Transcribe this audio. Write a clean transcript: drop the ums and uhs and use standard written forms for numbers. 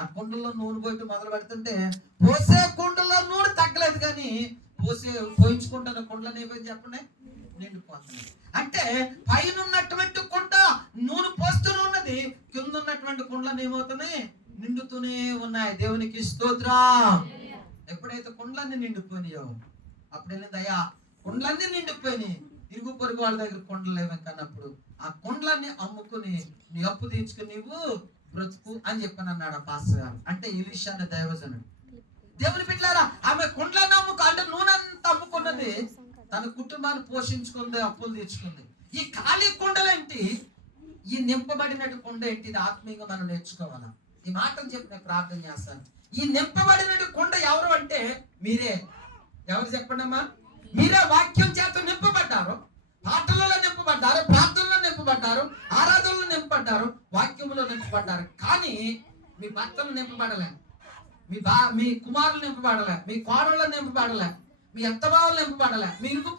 ఆ కుండల్లో నూనె పోయటం మొదలు పెడుతుంటే పోసే కుండల్లో నూనె తగ్గలేదు, కానీ పోయించుకుంటున్న కుండలు ఏమైంది చెప్పండి, నిండిపోతున్నాయి. అంటే పైన ఉన్నటువంటి కుండ నూనె పోస్తూనే ఉన్నది, కింద ఉన్నటువంటి కుండలు ఏమవుతున్నాయి, నిండుతూనే ఉన్నాయి. దేవునికి స్తోత్రం. ఎప్పుడైతే కుండలన్నీ నిండిపోయినాయో అప్పుడు వెళ్ళింది, అయ్యా కుండలన్నీ నిండిపోయినాయి, ఇరుగు పొరుగు వాళ్ళ దగ్గర కుండలు లేవనుకున్నప్పుడు ఆ కుండలన్నీ అమ్ముకుని నీ అప్పు తీర్చుకుని నీవు బ్రతుకు అని చెప్పని అన్నాడు ఆ పాస్టర్ గారు. అంటే ఎలీషా అనే దైవజనుడు. దేవుని బిడ్డలారా, ఆమె కుండలను అంటే నూనె అంతా అమ్ముకున్నది, తన కుటుంబాన్ని పోషించుకుంది, అప్పులు తీర్చుకుంది. ఈ ఖాళీ కుండలేంటి, ఈ నింపబడినట్టు కుండ ఏంటి, ఇది ఆత్మీయంగా మనం నేర్చుకోవాలా. ఈ మాటను చెప్పి నేను ప్రార్థన చేస్తాను. ఈ నింపబడినట్టు కుండ ఎవరు అంటే మీరే. ఎవరు చెప్పండి అమ్మా? మీరే వాక్యం చేత నింపబడ్డారు, పాటలలో నింపబడ్డారు, ప్రార్థనలో నింపబడ్డారు, ఆరాధనలో నింపబడ్డారు, వాక్యములో నింపబడ్డారు. కానీ మీ భర్తలు నింపబడలే, మీ కుమారులు నింపబడలే, మీ కోడళ్ళు నింపబడలే, మీ అత్తమావులు నింపబడలే, మీ ఇరుగు